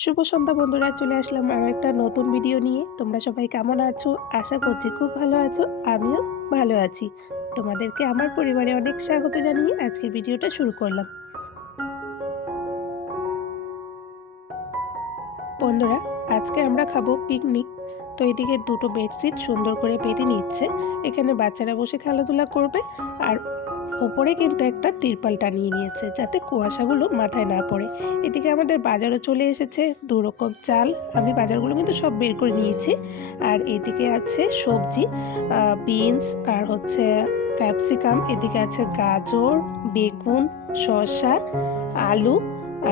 শুভ সন্ধ্যা বন্ধুরা, চলে আসলাম আরও একটা নতুন ভিডিও নিয়ে। তোমরা সবাই কেমন আছো? আশা করছি খুব ভালো আছো, আমিও ভালো আছি। তোমাদেরকে আমার পরিবারে অনেক স্বাগত জানিয়ে আজকের ভিডিওটা শুরু করলাম। বন্ধুরা, আজকে আমরা খাব পিকনিক তো এদিকে দুটো বেডশিট সুন্দর করে বেঁধে নিচ্ছে। এখানে বাচ্চারা বসে খেলাধুলা করবে আর উপরে কিন্তু একটা তিরপাল টানিয়ে নিয়েছে যাতে কুয়াশাগুলো মাথায় না পড়ে। এদিকে আমাদের বাজারও চলে এসেছে দু রকম চাল। আমি বাজারগুলো কিন্তু সব বের করে নিয়েছি। আর এদিকে আছে সবজি বিনস আর হচ্ছে ক্যাপসিকাম। এদিকে আছে গাজর, বেগুন, শসা, আলু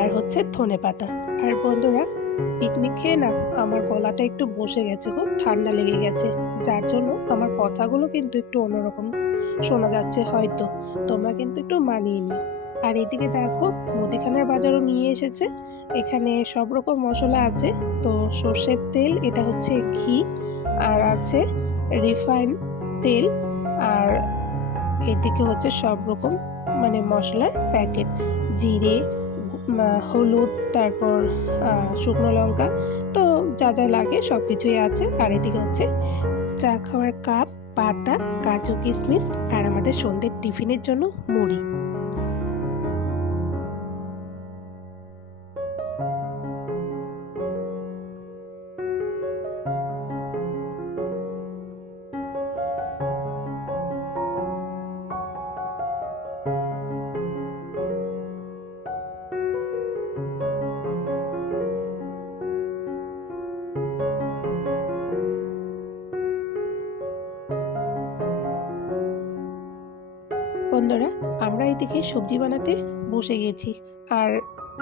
আর হচ্ছে ধনে পাতা আর বন্ধুরা পিকনিক খেয়ে না আমার গলাটা একটু বসে গেছে খুব ঠান্ডা লেগে গেছে। যার জন্য আমার কথাগুলো কিন্তু একটু অন্যরকম শোনা যাচ্ছে হয়তো, তোমরা কিন্তু একটু মানিয়ে নিও। আর এদিকে দেখো, মুদিখানার বাজারও নিয়ে এসেছে। এখানে সব রকম মশলা আছে। তো সর্ষের তেল, এটা হচ্ছে ঘি, আর আছে রিফাইন তেল, আর এদিকে হচ্ছে সব রকম মানে মশলার প্যাকেট জিরে হলুদ, তারপর শুকনো লঙ্কা। তো যা যা লাগে সব কিছুই আছে। আর এদিকে হচ্ছে চা খাওয়ার কাপ, পাতা, কাজু কিশমিশ আর আমাদের সন্ধ্যের টিফিনের জন্য মুড়ি। এদিকে সবজি বানাতে বসে গেছি। আর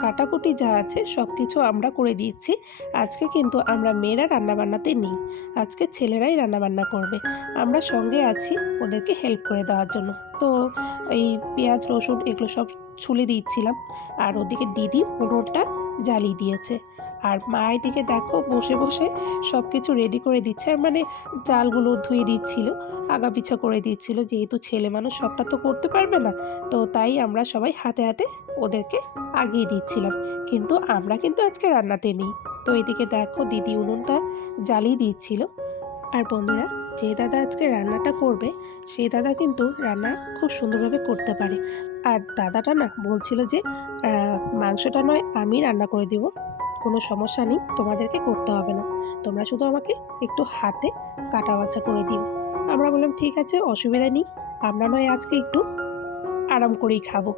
কাটাকুটি যা আছে সব কিছু আমরা করে দিচ্ছি আজকে কিন্তু আমরা মেয়েরা রান্নাবান্নাতে নেই। আজকে ছেলেরাই রান্নাবান্না করবে। আমরা সঙ্গে আছি ওদেরকে হেল্প করে দেওয়ার জন্য। তো এই পেঁয়াজ, রসুন এগুলো সব ছুলে দিচ্ছিলাম আর ওদিকে দিদি উনুনটা জ্বালিয়ে দিয়েছে। আর মা এদিকে দেখো বসে বসে সব কিছু রেডি করে দিচ্ছে আর মানে চালগুলো ধুয়ে দিচ্ছিল, আগা পিছা করে দিচ্ছিল, যেহেতু ছেলে মানুষ সবটা তো করতে পারবে না, তো তাই আমরা সবাই হাতে হাতে ওদেরকে আগিয়ে দিচ্ছিলাম। কিন্তু আমরা কিন্তু আজকে রান্নাতে নেই। তো এদিকে দেখো দিদি উনুনটা জ্বালিয়ে দিচ্ছিল। আর বন্ধুরা, যে দাদা আজকে রান্নাটা করবে সেই দাদা কিন্তু রান্না খুব সুন্দরভাবে করতে পারে। আর দাদাটা না বলছিল যে মাংসটা নয়, আমি রান্না করে দিব। কোনো সমস্যা নেই, তোমাদেরকে করতে হবে না। তোমরা শুধু আমাকে একটু হাতে কাটা বাছা করে দিও। আমরা বললাম, ঠিক আছে, অসুবিধা নেই। আমরা নয়, আজকে একটু আরাম করেই খাব।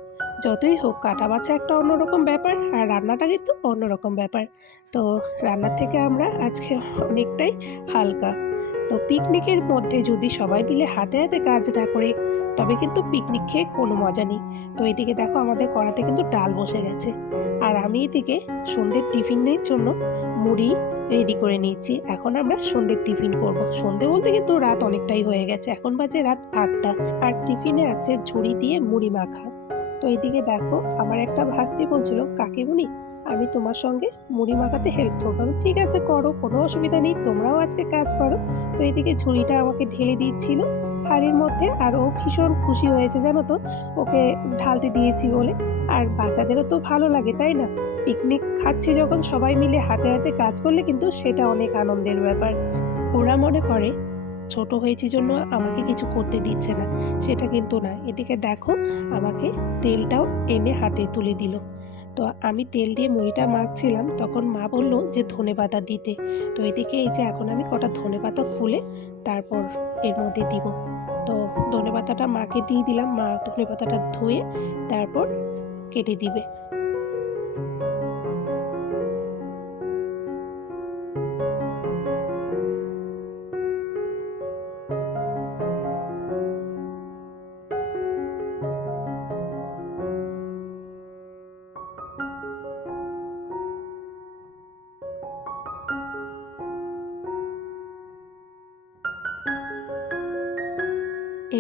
যতই হোক, কাটা বাছা একটা অন্যরকম ব্যাপার আর রান্নাটা কিন্তু অন্যরকম ব্যাপার। তো রান্নার থেকে আমরা আজকে অনেকটাই হালকা। তো পিকনিকের মধ্যে যদি সবাই মিলে হাতে হাতে কাজ না করে তবে কিন্তু পিকনিক খেয়ে কোনো মজা নেই। তো এদিকে দেখো আমাদের কড়াতে কিন্তু ডাল বসে গেছে। আর আমি এদিকে সন্ধ্যের টিফিনের জন্য মুড়ি রেডি করে নিয়েছি। এখন আমরা সন্ধ্যের টিফিন করব। সন্ধে বলতে কিন্তু রাত অনেকটাই হয়ে গেছে। এখন বাজে রাত আটটা। আর টিফিনে আছে ঝুড়ি দিয়ে মুড়ি মাখা। তো এইদিকে দেখো আমার একটা ভাস্তি বলছিল, কাকিমুনি আমি তোমার সঙ্গে মুড়ি মাখাতে হেল্প করব। ঠিক আছে, করো, কোনো অসুবিধা নেই, তোমরাও আজকে কাজ করো। তো এদিকে ঝুড়িটা আমাকে ঢেলে দিচ্ছিল। হাড়ির মধ্যে আর ও ভীষণ খুশি হয়েছে, জানো তো? ওকে ঢালতে দিয়েছি বলে। আর বাচ্চাদেরও তো ভালো লাগে, তাই না? পিকনিক খাচ্ছি যখন সবাই মিলে হাতে হাতে কাজ করলে কিন্তু সেটা অনেক আনন্দের ব্যাপার। ওরা মনে করে, ছোট হয়েছি জন্য আমাকে কিছু করতে দিচ্ছে না। সেটা কিন্তু না। এদিকে দেখো, আমাকে তেলটাও এনে হাতে তুলে দিল। তো আমি তেল দিয়ে মুড়িটা মাখছিলাম, তখন মা বলল যে ধনে পাতা দিতে। তো এদিকে এই যে এখন আমি কটা ধনে পাতা খুলে তারপর এর মধ্যে দিব। তো ধনে পাতাটা মাকে দিয়ে দিলাম, মা ধনে পাতাটা ধুয়ে তারপর কেটে দিবে।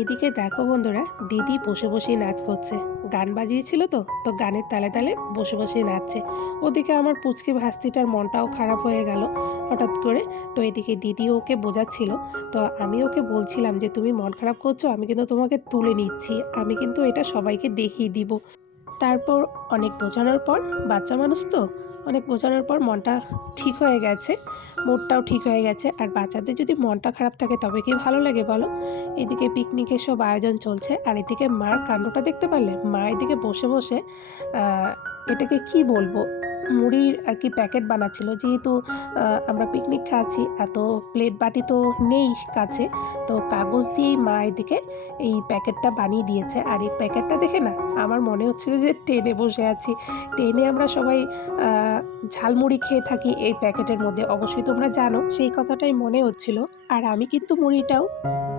এইদিকে দেখো বন্ধুরা, দিদি বসে বসে নাচ করছে। গান বাজিয়েছিল তো তো গানের তালে তালে বসে বসে নাচছে। ওদিকে আমার পুচকে ভাস্তিটার মনটাও খারাপ হয়ে গেল হঠাৎ করে। তো এদিকে দিদি ওকে বোঝাচ্ছিল। তো আমি ওকে বলছিলাম যে, তুমি মন খারাপ করছ, আমি কিন্তু তোমাকে তুলে নিচ্ছি। আমি কিন্তু এটা সবাইকে দেখিয়ে দিব। তারপর অনেক বোঝানোর পর বাচ্চা মানুষ তো অনেক বোঝানোর পর মনটা ঠিক হয়ে গেছে মুডটাও ঠিক হয়ে গেছে। আর বাচ্চাদের যদি মনটা খারাপ থাকে, তবে কি ভালো লাগে বলো? এদিকে পিকনিকের সব আয়োজন চলছে, আর এদিকে মার কাণ্ডটা দেখতে পারলে? মা এদিকে বসে বসে এটাকে কি বলব? মুড়ির আর কি প্যাকেট বানাচ্ছিল। যেহেতু আমরা পিকনিক খাচ্ছি, এত প্লেট বাটি তো নেই কাছে, তো কাগজ দিয়েই মা এদিকে এই প্যাকেটটা বানিয়ে দিয়েছে। আর এই প্যাকেটটা দেখে না, আমার মনে হচ্ছিল যে ট্রেনে বসে আছি। ট্রেনে আমরা সবাই ঝালমুড়ি খেয়ে থাকি এই প্যাকেটের মধ্যে। অবশ্যই তোমরা জানো, সেই কথাটাই মনে হচ্ছিল। আর আমি কিন্তু মুড়িটাও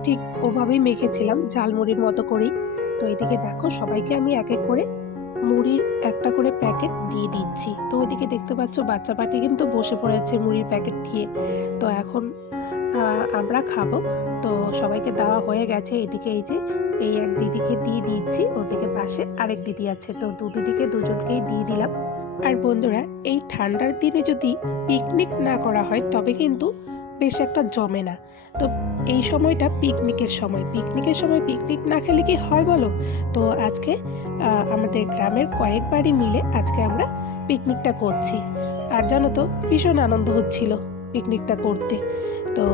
ঠিক ওভাবেই মেখেছিলাম, ঝালমুড়ির মতো করেই। তো এদিকে দেখো, সবাইকে আমি এক এক করে মুড়ির একটা করে প্যাকেট দিয়ে দিচ্ছি। তো ওইদিকে দেখতে পাচ্ছ বাচ্চা পাটি কিন্তু বসে পড়েছে মুড়ির প্যাকেট দিয়ে তো এখন আমরা খাব। তো সবাইকে দেওয়া হয়ে গেছে এদিকে এই যে, এই এক দিদিকে দিয়ে দিয়েছি, ওদিকে পাশে আরেক দিদি আছে। তো দু দিদিকে দুজনকেই দিয়ে দিলাম। আর বন্ধুরা, এই ঠান্ডার দিনে যদি পিকনিক না করা হয়, তবে কিন্তু বেশ একটা জমে না। তো এই সময়টা পিকনিকের সময়। পিকনিকের সময় পিকনিক না খেলে কি হয় বলো? তো আজকে আমাদের গ্রামের কয়েক বাড়ি মিলে আজকে আমরা পিকনিকটা করছি। আর জানো তো, ভীষণ আনন্দ হচ্ছিল পিকনিকটা করতে। তো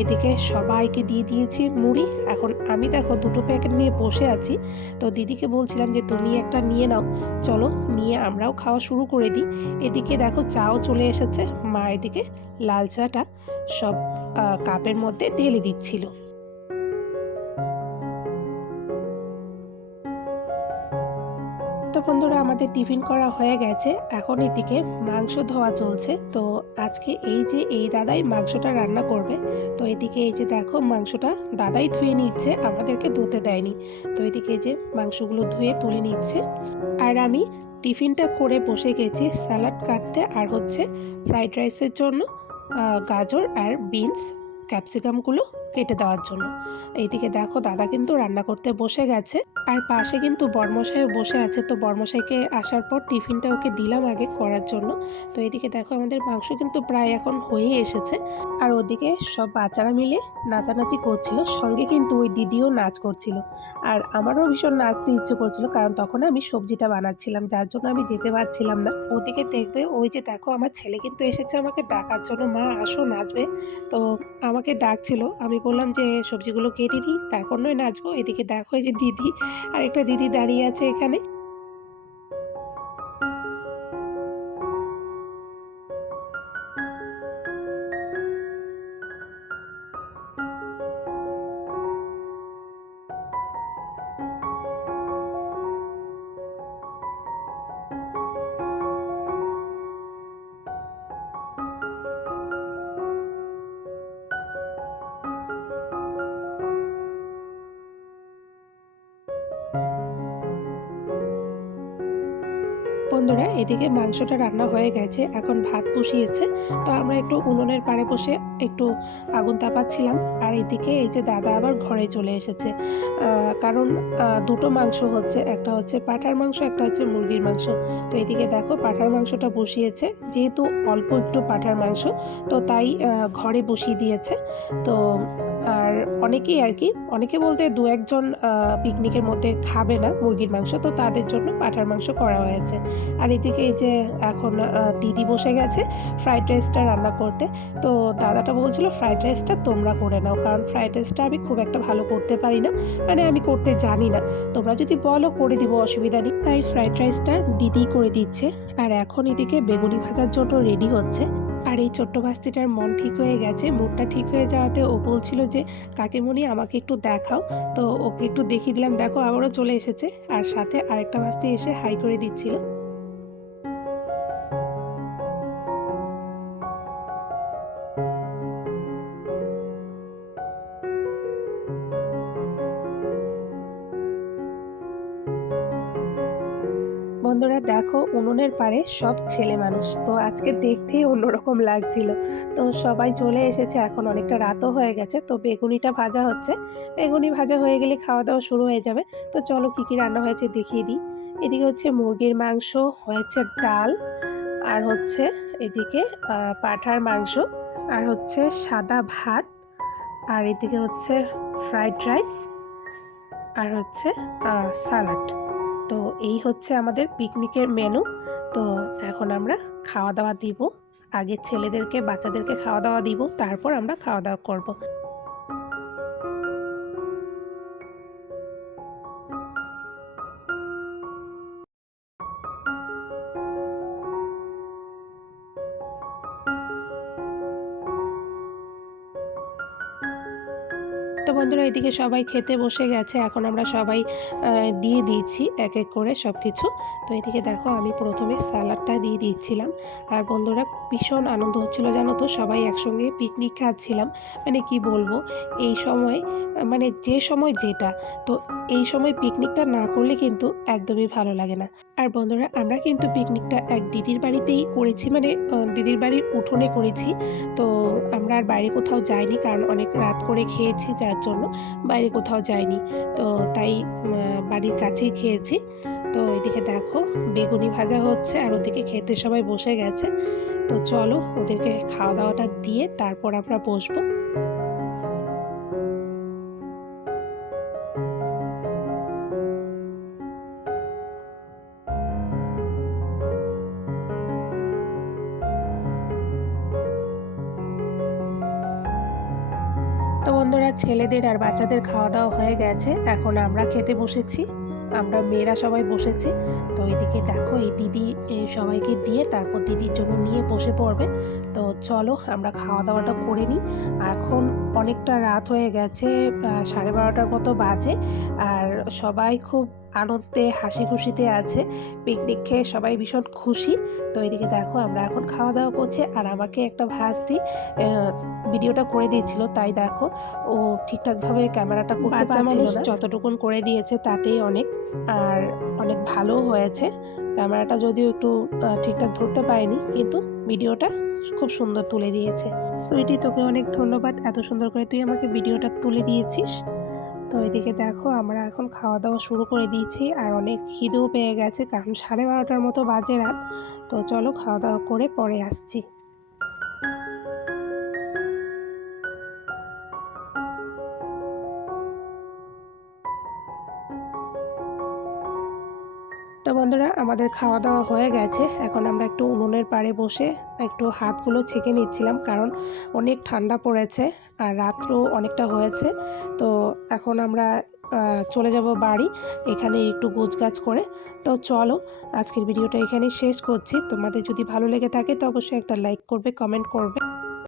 এদিকে সবাইকে দিয়ে দিয়েছি মুড়ি। এখন আমি দেখো দুটো প্যাকেট নিয়ে বসে আছি। তো দিদিকে বলছিলাম যে, তুমি একটা নিয়ে নাও। চলো নিয়ে আমরাও খাওয়া শুরু করে দিই। এদিকে দেখো চাও চলে এসেছে। মা এদিকে লাল চাটা সব কাপের মধ্যে ঢেলে দিচ্ছিল। তো বন্ধুরা, আমাদের টিফিন করা হয়ে গেছে। এখন এদিকে মাংস ধোয়া চলছে। তো আজকে এই যে এই দাদাই মাংসটা রান্না করবে, তো এদিকে এই যে দেখো মাংসটা দাদাই ধুয়ে নিচ্ছে, আমাদেরকে ধুতে দেয়নি। তো এদিকে যে মাংসগুলো ধুয়ে তুলে নিচ্ছে। আর আমি টিফিনটা করে বসে গেছি স্যালাড কাটতে, আর হচ্ছে ফ্রাইড রাইসের জন্য। গাজর আর বিনস ক্যাপসিকামগুলো কেটে দেওয়ার জন্য। এইদিকে দেখো দাদা কিন্তু রান্না করতে বসে গেছে আর পাশে কিন্তু বর্মশাইও বসে আছে। তো বর্মশাইকে আসার পর টিফিনটা ওকে দিলাম আগে করার জন্য। তো এদিকে দেখো আমাদের মাংস কিন্তু প্রায় এখন হয়ে এসেছে। আর ওদিকে সব বাচ্চারা মিলে নাচানাচি করছিল। সঙ্গে কিন্তু ওই দিদিও নাচ করছিল। আর আমারও ভীষণ নাচতে ইচ্ছে করছিল কারণ তখন আমি সবজিটা বানাচ্ছিলাম, যার জন্য আমি যেতে পারছিলাম না। ওদিকে দেখবে ওই যে দেখো আমার ছেলে কিন্তু এসেছে আমাকে ডাকার জন্য, মা, আসো, নাচবে। তো আমাকে ডাকছিল। আমি বললাম যে, সবজিগুলো কেটে নিই, তারপর নয়, নাচবো। এদিকে দেখো যে দিদি আর একটা দিদি দাঁড়িয়ে আছে এখানে। এদিকে মাংসটা রান্না হয়ে গেছে, এখন ভাত বসিয়েছে তো আমরা একটু উনুনের পাড়ে বসে একটু আগুন তাপাচ্ছিলাম, আর এদিকে এই যে দাদা আবার ঘরে চলে এসেছে। কারণ দুটো মাংস হচ্ছে, একটা হচ্ছে পাঠার মাংস, একটা হচ্ছে মুরগির মাংস। তো এদিকে দেখো পাঠার মাংসটা বসিয়েছে, যেহেতু অল্প একটু পাঠার মাংস, তো তাই ঘরে বসিয়ে দিয়েছে। তো আর অনেকেই আর কি, অনেকে বলতে দু একজন পিকনিকের মধ্যে খাবে না মুরগির মাংস, তো তাদের জন্য পাঠার মাংস করা হয়েছে। আর এদিকে এই যে এখন দিদি বসে গেছে ফ্রাইড রাইসটা রান্না করতে, তো দাদাটা বলছিল ফ্রাইড রাইসটা তোমরা করে নাও, কারণ ফ্রাইড রাইসটা আমি খুব একটা ভালো করতে পারি না মানে আমি করতে জানি না। তোমরা যদি বলো, করে দিব, অসুবিধা নেই। তাই ফ্রাইড রাইসটা দিদি করে দিচ্ছে। আর এখন এদিকে বেগুনি ভাজার জন্য রেডি হচ্ছে। আর এই ছোট্ট বাস্তিটার মন ঠিক হয়ে গেছে। মুডটা ঠিক হয়ে যাওয়াতে ও বলছিল যে, কাকিমণি, আমাকে একটু দেখাও। তো ওকে একটু দেখিয়ে দিলাম, দেখো, আবারও চলে এসেছে। আর সাথে আরেকটা বাস্তি এসে হাই করে দিচ্ছিল। উনুনের পাড়ে সব ছেলে মানুষ। তো আজকে দেখতেই অন্যরকম লাগছিল। তো সবাই চলে এসেছে, এখন অনেকটা রাতও হয়ে গেছে। তো বেগুনিটা ভাজা হচ্ছে। বেগুনি ভাজা হয়ে গেলে খাওয়া দাওয়া শুরু হয়ে যাবে। তো চলো কী কী রান্না হয়েছে দেখিয়ে দিই। এদিকে হচ্ছে মুরগির মাংস, হয়েছে ডাল, আর হচ্ছে এদিকে পাঁঠার মাংস, আর হচ্ছে সাদা ভাত, আর এদিকে হচ্ছে ফ্রাইড রাইস, আর হচ্ছে সালাড। তো এই হচ্ছে আমাদের পিকনিকের মেনু তো এখন আমরা খাওয়া দাওয়া দিব। আগে ছেলেদেরকে, বাচ্চাদেরকে খাওয়া দাওয়া দিব। তারপর আমরা খাওয়া দাওয়া করব। বন্ধুরা এদিকে সবাই খেতে বসে গেছে, এখন আমরা সবাই দিয়ে দিয়েছি এক এক করে সব কিছু তো এদিকে দেখো আমি প্রথমে স্যালাডটা দিয়ে দিচ্ছিলাম। আর বন্ধুরা ভীষণ আনন্দ হচ্ছিল জানো তো, সবাই একসঙ্গে পিকনিক খাচ্ছিলাম। মানে কি বলব, এই সময় মানে যে সময় যেটা, তো এই সময় পিকনিকটা না করলে কিন্তু একদমই ভালো লাগে না। আর বন্ধুরা আমরা কিন্তু পিকনিকটা এক দিদির বাড়িতেই করেছি মানে দিদির বাড়ির উঠোনে করেছি। তো আমরা আর বাইরে কোথাও যাইনি, কারণ অনেক রাত করে খেয়েছি, যার জন্য বাইরে কোথাও যায়নি তো তাই বাড়ির কাছেই খেয়েছি। তো এদিকে দেখো, বেগুনি ভাজা হচ্ছে আর ওদিকে খেতে সবাই বসে গেছে। তো চলো ওদেরকে খাওয়া দাওয়াটা দিয়ে তারপর আমরা বসবো। বন্ধুরা ছেলেদের আর বাচ্চাদের খাওয়া দাওয়া হয়ে গেছে, এখন আমরা খেতে বসেছি। আমরা মেয়েরা সবাই বসেছি। তো এদিকে দেখো, এই দিদি এই সবাইকে দিয়ে তারপর দিদির জন্য নিয়ে বসে পড়বে। তো চলো, আমরা খাওয়া দাওয়াটা করে নিই। এখন অনেকটা রাত হয়ে গেছে সাড়ে বারোটার মতো বাজে। আর সবাই খুব আনন্দে হাসি খুশিতে আছে। পিকনিক খেয়ে সবাই ভীষণ খুশি। তো এদিকে দেখো আমরা এখন খাওয়া দাওয়া করছি আর আমাকে একটা ভাস্তি ভিডিওটা করে দিয়েছিল। তাই দেখো ও ঠিকঠাকভাবে ক্যামেরাটা করতে পারছিল না। যতটুকুন করে দিয়েছে তাতেই অনেক। আর অনেক ভালো হয়েছে। ক্যামেরাটা যদিও একটু আহ, ঠিকঠাক ধরতে পারেনি কিন্তু ভিডিওটা খুব সুন্দর তুলে দিয়েছে। সুইটি তোকে অনেক ধন্যবাদ। এত সুন্দর করে তুই আমাকে ভিডিওটা তুলে দিয়েছিস। তো এদিকে দেখো আমরা এখন খাওয়া দাওয়া শুরু করে দিয়েছি আর অনেক খিদেও পেয়ে গেছে কারণ সাড়ে বারোটার মতো বাজে রাত। তো চলো খাওয়া দাওয়া করে পরে আসছি। তো বন্ধুরা, আমাদের খাওয়া দাওয়া হয়ে গেছে। এখন আমরা একটু উনুনের পাড়ে বসে একটু হাতগুলো ছেঁকে নিচ্ছিলাম কারণ অনেক ঠান্ডা পড়েছে আর রাত্রও অনেকটা হয়েছে। তো এখন আমরা চলে যাব বাড়ি। এখানে একটু গোছগাছ করে। তো চলো, আজকের ভিডিওটা এখানেই শেষ করছি। তোমাদের যদি ভালো লেগে থাকে তো অবশ্যই একটা লাইক করবে, কমেন্ট করবে।